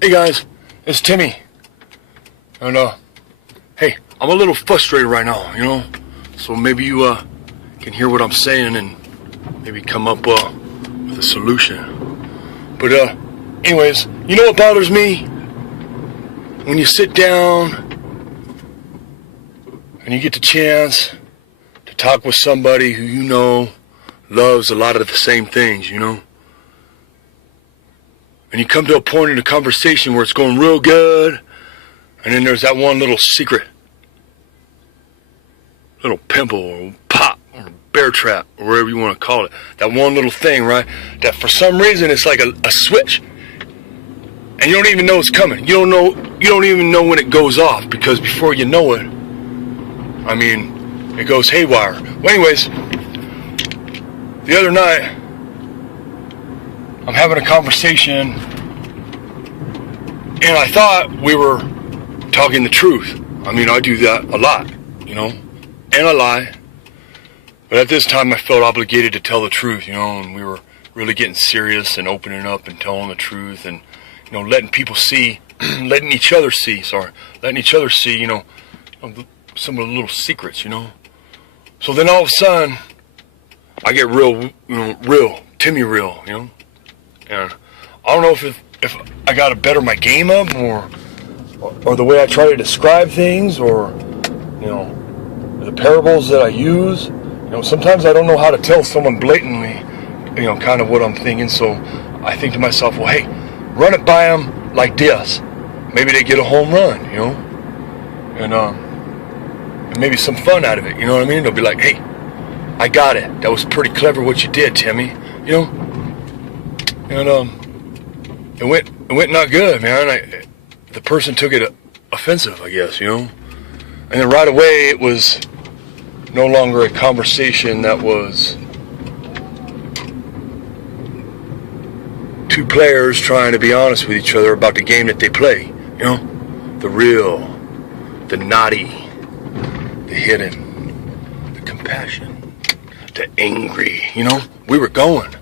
Hey guys, it's Timmy. And hey, I'm a little frustrated right now, so maybe you can hear what I'm saying and maybe come up with a solution. But anyways, you know what bothers me? When you sit down and you get the chance to talk with somebody who you know loves a lot of the same things, and you come to a point in the conversation where it's going real good, and then there's that one little secret, little pimple or pop or bear trap or whatever you want to call it. That one little thing, right? That for some reason it's like a switch, and you don't even know it's coming. You don't even know when it goes off, because before you know it, it goes haywire. Well, anyways, the other night, I'm having a conversation, and I thought we were talking the truth. I do that a lot, and I lie. But at this time, I felt obligated to tell the truth, and we were really getting serious and opening up and telling the truth and, letting people see, letting each other see, some of the little secrets, So then all of a sudden, I get real, Timmy real, And I don't know if I got to better my game up or the way I try to describe things, or, the parables that I use. Sometimes I don't know how to tell someone blatantly, kind of what I'm thinking. So I think to myself, well, hey, run it by them like this. Maybe they get a home run, and maybe some fun out of it. You know what I mean? They'll be like, hey, I got it. That was pretty clever what you did, Timmy. And it went not good, man. The person took it offensive, I guess, And then right away, it was no longer a conversation that was two players trying to be honest with each other about the game that they play, The real, the naughty, the hidden, the compassion, the angry, We were going.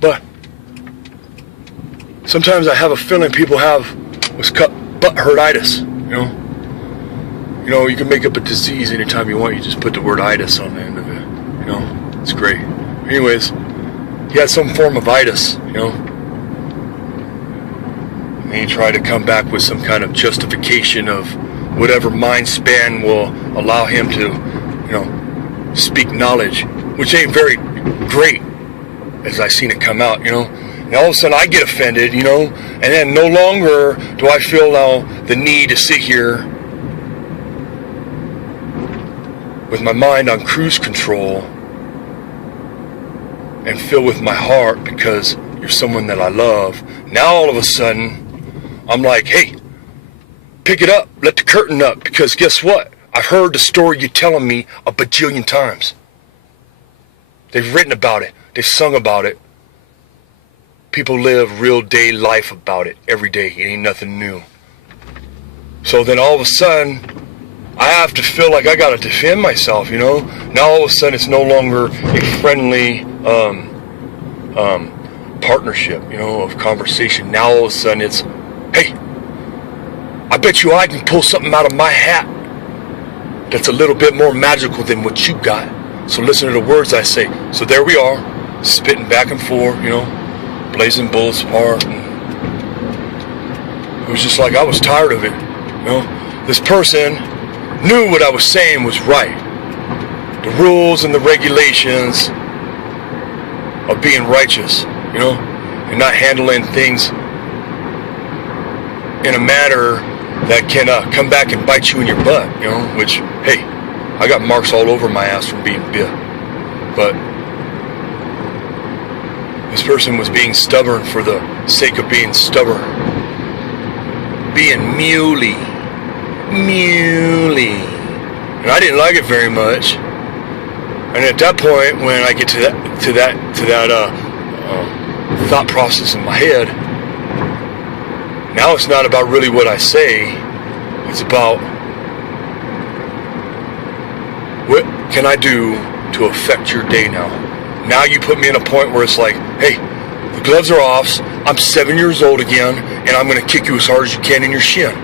But sometimes I have a feeling people have what's called butt-hurtitis, You can make up a disease anytime you want. You just put the word itis on the end of it, It's great. Anyways, he had some form of itis, And he tried to come back with some kind of justification of whatever mind span will allow him to, speak knowledge, which ain't very great as I seen it come out, And all of a sudden I get offended, and then no longer do I feel now the need to sit here with my mind on cruise control and fill with my heart because you're someone that I love. Now all of a sudden, I'm like, hey, pick it up, let the curtain up, because guess what? I've heard the story you're telling me a bajillion times. They've written about it, they've sung about it. People live real day life about it every day. It ain't nothing new. So then all of a sudden, I have to feel like I gotta defend myself, Now all of a sudden it's no longer a friendly partnership, of conversation. Now all of a sudden it's, hey, I bet you I can pull something out of my hat that's a little bit more magical than what you got. So listen to the words I say. So there we are, spitting back and forth, blazing bullets apart. And it was just like I was tired of it, This person knew what I was saying was right. The rules and the regulations of being righteous, and not handling things in a manner that can come back and bite you in your butt, which, hey, I got marks all over my ass from being bit. But this person was being stubborn for the sake of being stubborn. Being muley. And I didn't like it very much. And at that point, when I get to that thought process in my head, now it's not about really what I say. It's about what can I do to affect your day now. Now you put me in a point where it's like, hey, The gloves are off. I'm 7 years old again, and I'm going to kick you as hard as you can in your shin.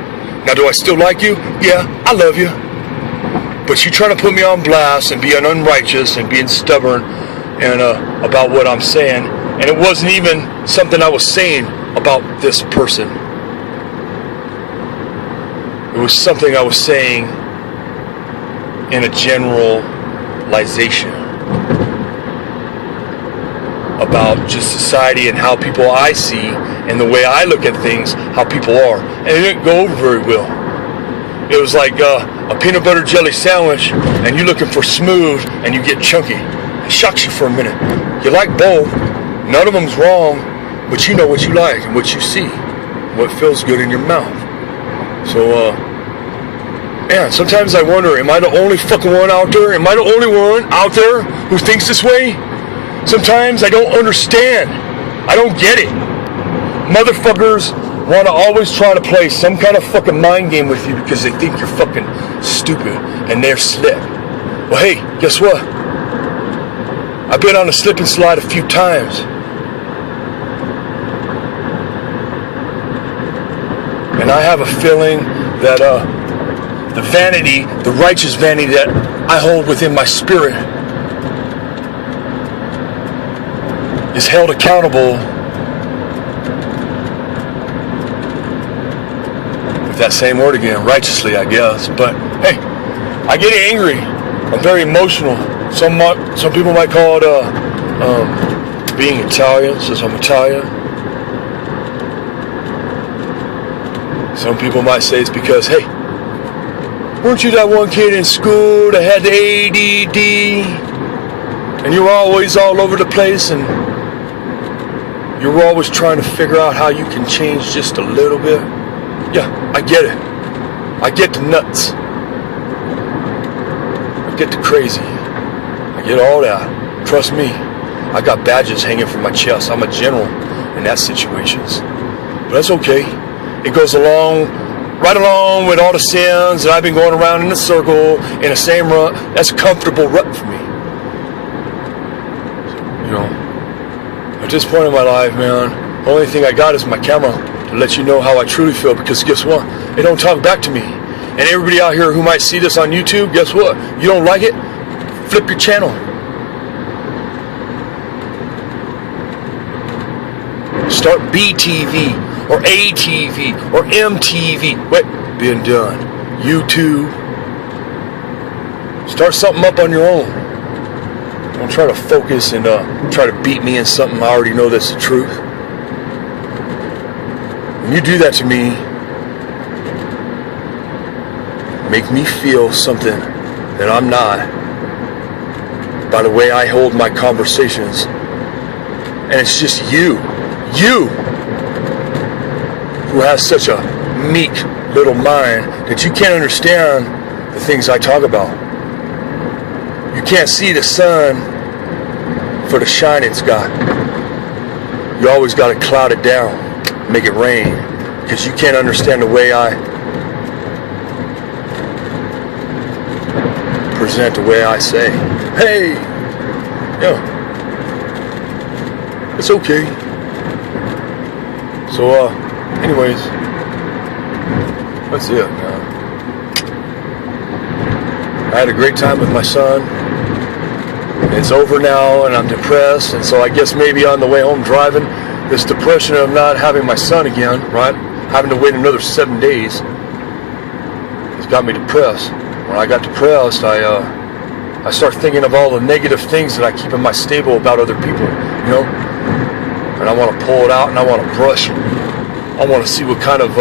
Now, do I still like you? Yeah, I love you. But you trying to put me on blast and being unrighteous and being stubborn and about what I'm saying, and it wasn't even something I was saying about this person. It was something I was saying in a generalization about just society and how people I see and the way I look at things, how people are. And it didn't go over very well. It was like a peanut butter jelly sandwich and you're looking for smooth and you get chunky. It shocks you for a minute. You like both. None of them's wrong, but you know what you like and what you see, what feels good in your mouth. So, man, sometimes I wonder, am I the only fucking one out there? Am I the only one out there who thinks this way? Sometimes I don't understand. I don't get it. Motherfuckers want to always try to play some kind of fucking mind game with you because they think you're fucking stupid and they're slick. Well, hey, guess what? I've been on a slip and slide a few times. And I have a feeling that the vanity, the righteous vanity that I hold within my spirit is held accountable with that same word again, righteously, I guess. But hey, I get angry. I'm very emotional. Some people might call it being Italian, since I'm Italian. Some people might say it's because, hey, weren't you that one kid in school that had the ADD and you were always all over the place and you were always trying to figure out how you can change just a little bit? Yeah, I get it. I get the nuts. I get the crazy. I get all that. Trust me. I got badges hanging from my chest. I'm a general in that situations. But that's okay. It goes right along with all the sins that I've been going around in a circle in the same rut. That's a comfortable rut for me. You know, at this point in my life, man, the only thing I got is my camera to let you know how I truly feel, because guess what? They don't talk back to me. And everybody out here who might see this on YouTube, guess what? You don't like it? Flip your channel. Start BTV or ATV or MTV. Wait, being done. YouTube. Start something up on your own. Don't try to focus and try to beat me in something I already know that's the truth. When you do that to me, make me feel something that I'm not by the way I hold my conversations. And it's just you who has such a meek little mind that you can't understand the things I talk about. You can't see the sun for the shine it's got. You always got to cloud it down, make it rain, because you can't understand the way I present, the way I say, hey, yeah, it's okay. So, anyways, that's it, man. I had a great time with my son. It's over now, and I'm depressed, and so I guess maybe on the way home driving, this depression of not having my son again, right? Having to wait another 7 days has got me depressed. When I got depressed, I start thinking of all the negative things that I keep in my stable about other people, you know? And I want to pull it out, and I want to brush. I want to see what kind of,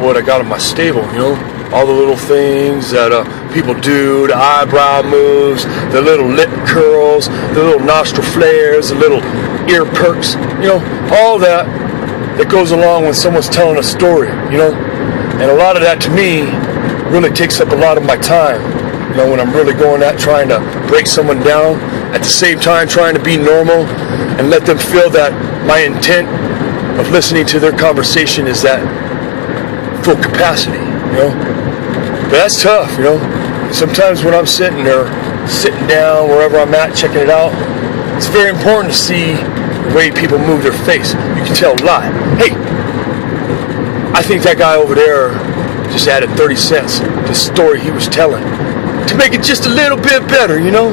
what I got in my stable, you know? All the little things that people do, the eyebrow moves, the little lip curls, the little nostril flares, the little ear perks, you know, all that goes along when someone's telling a story, you know? And a lot of that to me really takes up a lot of my time, you know, when I'm really going at trying to break someone down, at the same time trying to be normal and let them feel that my intent of listening to their conversation is that full capacity, you know? But that's tough, you know? Sometimes when I'm sitting there, sitting down, wherever I'm at, checking it out, It's very important to see the way people move their face. You can tell a lot. Hey, I think that guy over there just added 30 cents to the story he was telling to make it just a little bit better, you know?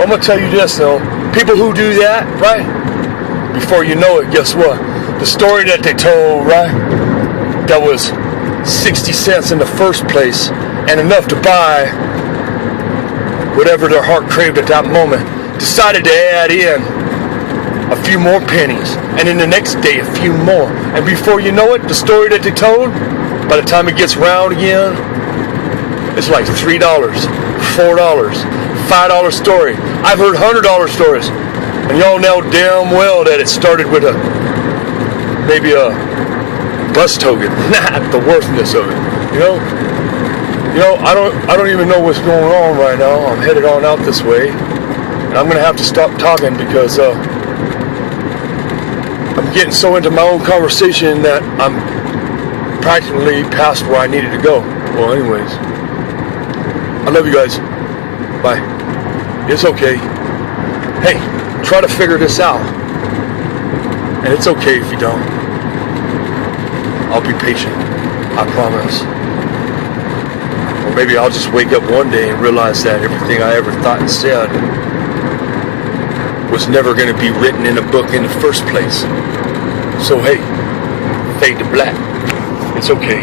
I'm gonna tell you this though, people who do that, right? Before you know it, guess what? The story that they told, right? That was 60 cents in the first place and enough to buy whatever their heart craved at that moment, decided to add in a few more pennies, and then the next day a few more. And before you know it, the story that they told, by the time it gets round again, it's like $3, $4, $5 story. I've heard $100 stories, and y'all know damn well that it started with maybe a bus token, not the worthiness of it, you know? You know, I don't even know what's going on right now. I'm headed on out this way, and I'm gonna have to stop talking because I'm getting so into my own conversation that I'm practically past where I needed to go. Well, anyways, I love you guys. Bye. It's okay. Hey, try to figure this out. And it's okay if you don't. I'll be patient. I promise. Or maybe I'll just wake up one day and realize that everything I ever thought and said was never going to be written in a book in the first place. So hey, fade to black. It's okay.